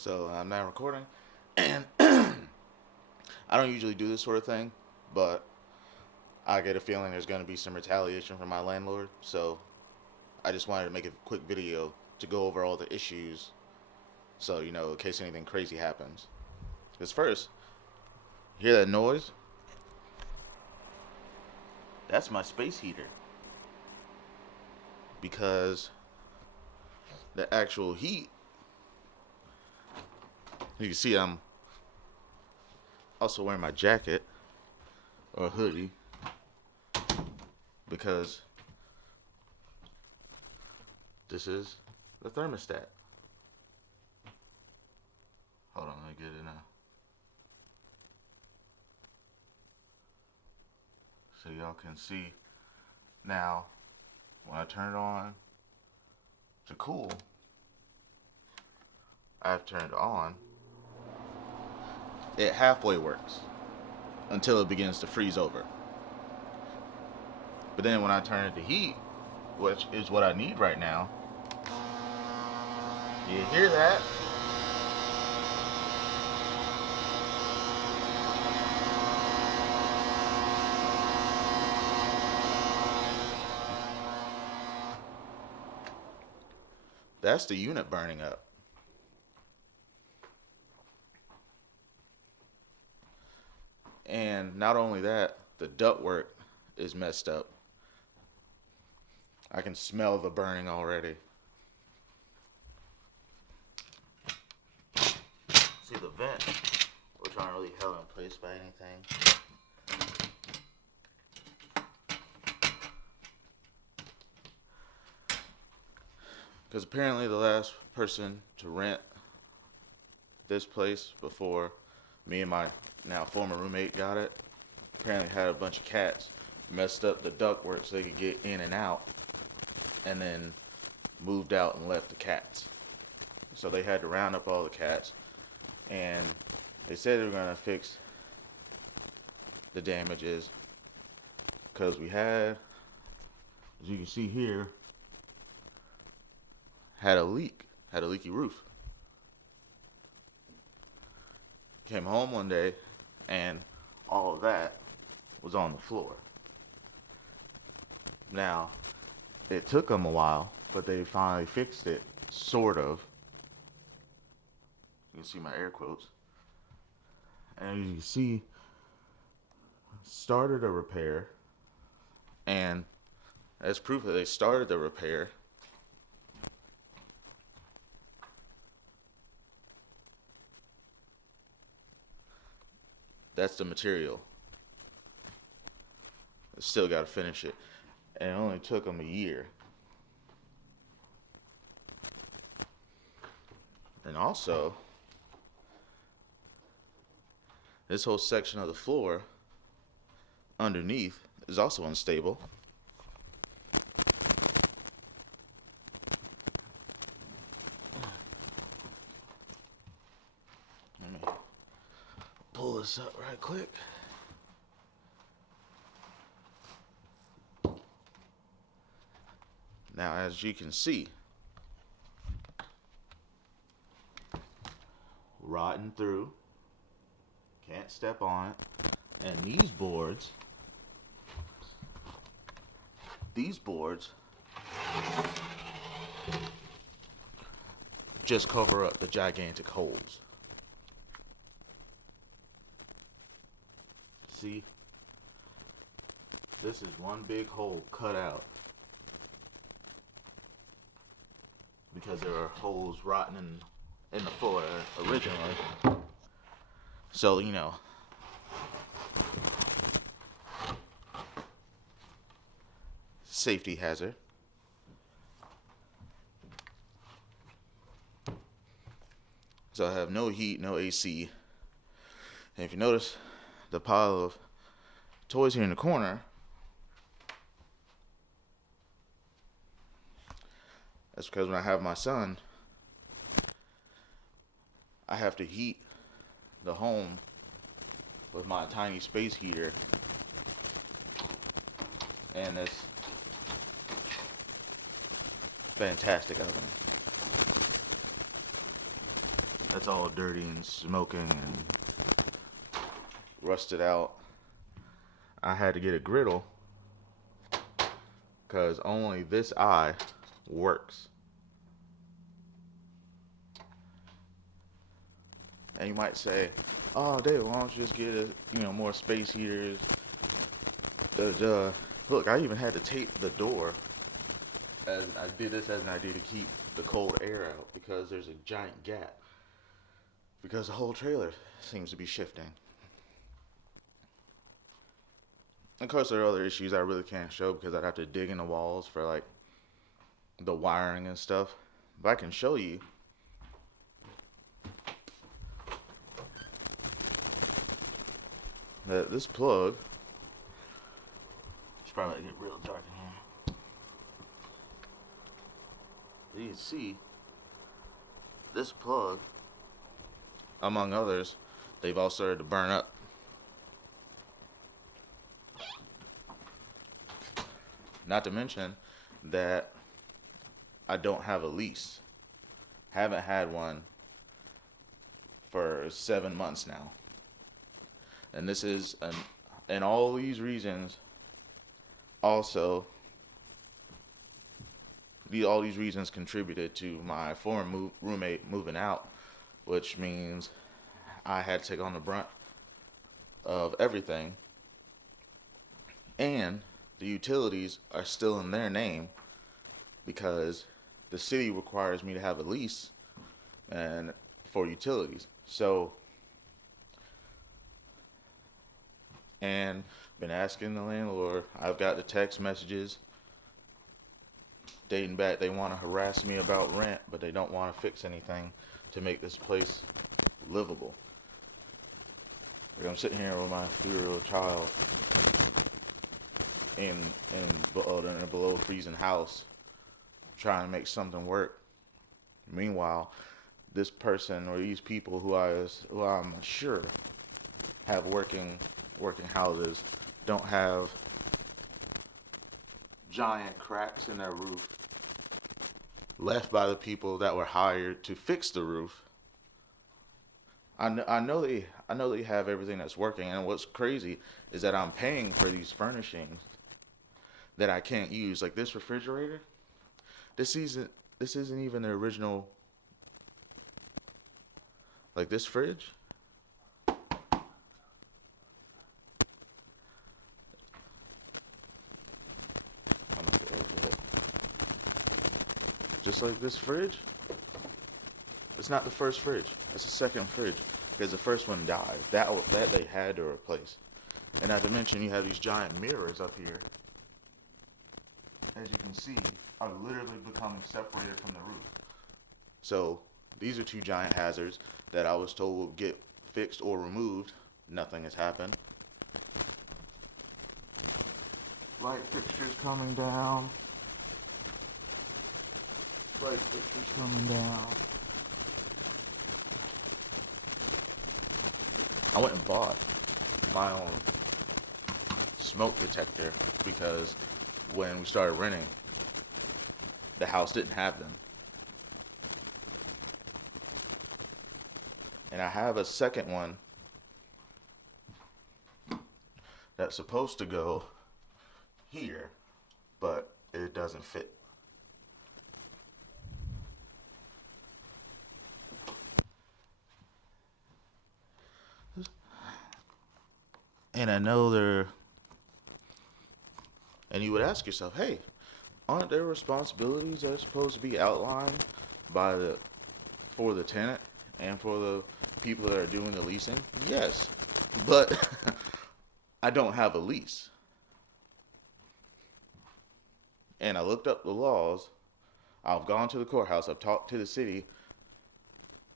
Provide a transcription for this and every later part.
So I'm now recording, and I don't usually do this sort of thing, but I get a feeling there's going to be some retaliation from my landlord. So I just wanted to make a quick video to go over all the issues, so in case anything crazy happens. Because first, you hear that noise? That's my space heater. Because the actual heat, you can see I'm also wearing my jacket or hoodie because this is the thermostat. Hold on, let me get it now. So y'all can see now when I turn it on to cool, I've turned it on. It halfway works until it begins to freeze over. But then when I turn it to heat, which is what I need right now, you hear that? That's the unit burning up. And not only that, the ductwork is messed up. I can smell the burning already. See the vent, which aren't really held in place by anything. Because apparently the last person to rent this place before me and my now former roommate got it, apparently had a bunch of cats, messed up the ductwork so they could get in and out, and then moved out and left the cats. So they had to round up all the cats, and they said they were going to fix the damages because we had, as you can see here, had a leaky roof. Came home one day and all of that was on the floor. Now, it took them a while, but they finally fixed it, sort of. You can see my air quotes. And you can see, started a repair, and as proof that they started the repair, that's the material. Still got to finish it. And it only took them a year. And also, this whole section of the floor underneath is also unstable. Let me pull this up right quick. Now, as you can see, rotting through, can't step on it, and these boards just cover up the gigantic holes. See, this is one big hole cut out because there are holes rotten in the floor originally. So, safety hazard. So I have no heat, no AC. And if you notice the pile of toys here in the corner, that's because when I have my son, I have to heat the home with my tiny space heater and this fantastic oven. that's all dirty and smoking and rusted out. I had to get a griddle because only this eye works. And you might say, "Oh, David, why don't you just get more space heaters?" Look, I even had to tape the door. As I did this as an idea to keep the cold air out because there's a giant gap. Because the whole trailer seems to be shifting. Of course, there are other issues I really can't show because I'd have to dig in the walls for like the wiring and stuff. But I can show you. That this plug, it's probably gonna get real dark in here. You can see this plug, among others, they've all started to burn up. Not to mention that I don't have a lease. Haven't had one for 7 months now. And this is and all these reasons also all these reasons contributed to my former roommate moving out, which means I had to take on the brunt of everything. And the utilities are still in their name because the city requires me to have a lease and for utilities. So, and been asking the landlord. I've got the text messages dating back. They want to harass me about rent, but they don't want to fix anything to make this place livable. Like I'm sitting here with my 3-year-old child in a below freezing house, trying to make something work. Meanwhile, this person or these people who I'm sure have working houses don't have giant cracks in their roof left by the people that were hired to fix the roof. I know they have everything that's working, and what's crazy is that I'm paying for these furnishings that I can't use, like this refrigerator. This isn't even the original. Like this fridge. Just like this fridge, it's not the first fridge. It's the second fridge because the first one died. That they had to replace. And not to mention, you have these giant mirrors up here. As you can see, are literally becoming separated from the roof. So these are two giant hazards that I was told will get fixed or removed. Nothing has happened. Light fixtures coming down. Light fixtures coming down. I went and bought my own smoke detector because when we started renting, the house didn't have them. And I have a second one that's supposed to go here, but it doesn't fit. And I know and you would ask yourself, hey, aren't there responsibilities that are supposed to be outlined for the tenant and for the people that are doing the leasing? Yes, but I don't have a lease. And I looked up the laws. I've gone to the courthouse. I've talked to the city.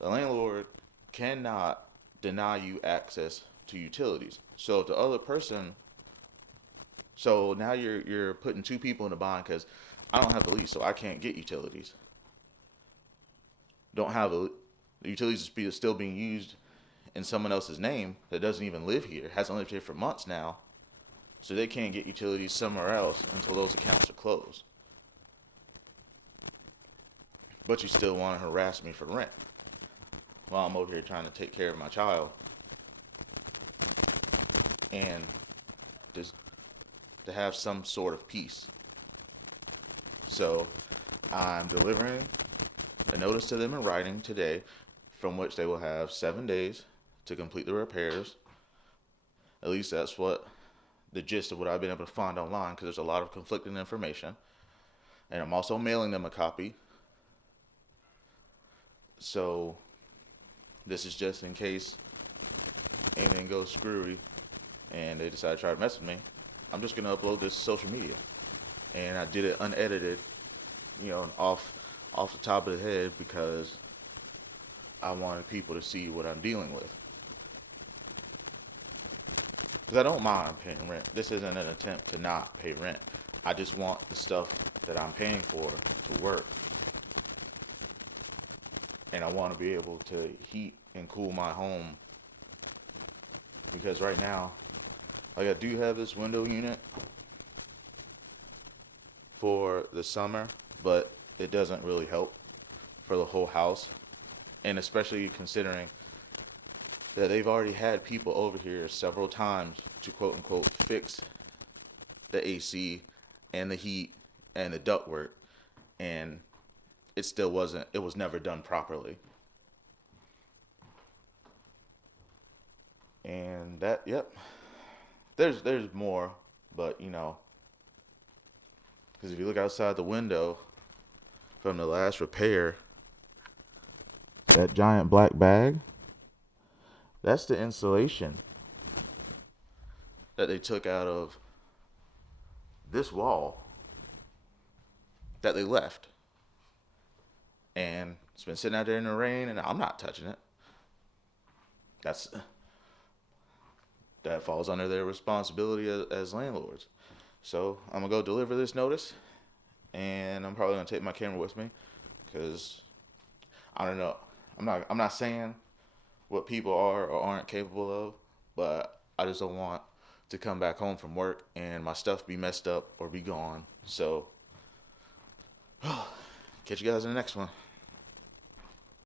The landlord cannot deny you access to utilities. So if the other person, so now you're putting two people in a bind because I don't have a lease, so I can't get utilities. The utilities is still being used in someone else's name that doesn't even live here, hasn't lived here for months now, so they can't get utilities somewhere else until those accounts are closed. But you still want to harass me for rent. while I'm over here trying to take care of my child, and just to have some sort of peace. So I'm delivering a notice to them in writing today, from which they will have 7 days to complete the repairs. At least that's what the gist of what I've been able to find online, because there's a lot of conflicting information. And I'm also mailing them a copy. So this is just in case anything goes screwy and they decide to try to mess with me. I'm just going to upload this to social media. And I did it unedited, off the top of the head, because I wanted people to see what I'm dealing with. Because I don't mind paying rent. This isn't an attempt to not pay rent. I just want the stuff that I'm paying for to work. And I want to be able to heat and cool my home. Because right now, I do have this window unit for the summer, but it doesn't really help for the whole house. And especially considering that they've already had people over here several times to quote unquote fix the AC and the heat and the ductwork, and it was never done properly. And there's more, but because if you look outside the window from the last repair, that giant black bag, that's the insulation that they took out of this wall that they left. And it's been sitting out there in the rain, and I'm not touching it. That falls under their responsibility as landlords. So I'm going to go deliver this notice, and I'm probably going to take my camera with me, because I don't know. I'm not saying what people are or aren't capable of, but I just don't want to come back home from work and my stuff be messed up or be gone. So catch you guys in the next one.